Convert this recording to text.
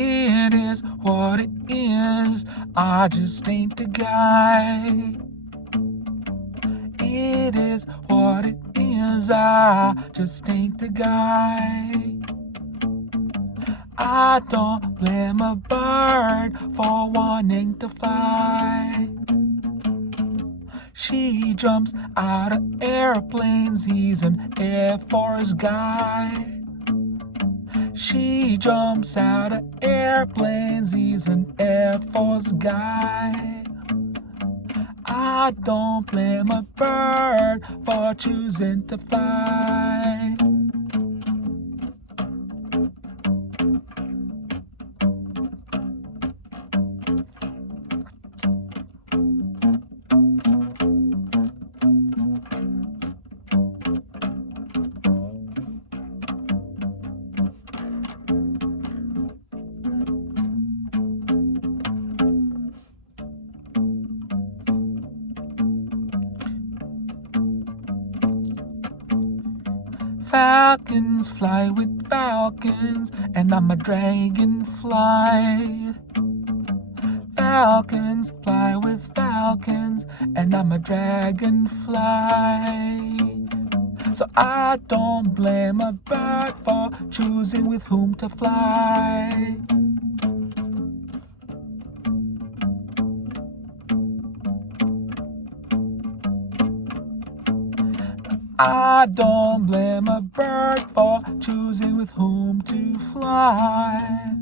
It is what it is, I just ain't the guy. It is what it is, I just ain't the guy. I don't blame a bird for wanting to fly. She jumps out of airplanes, he's an Air Force guy. She jumps out of airplanes, he's an Air Force guy. I don't blame a bird for choosing to fly. Falcons fly with falcons, and I'm a dragonfly. Falcons fly with falcons, and I'm a dragonfly. So I don't blame a bird for choosing with whom to fly. I don't blame a bird for choosing with whom to fly.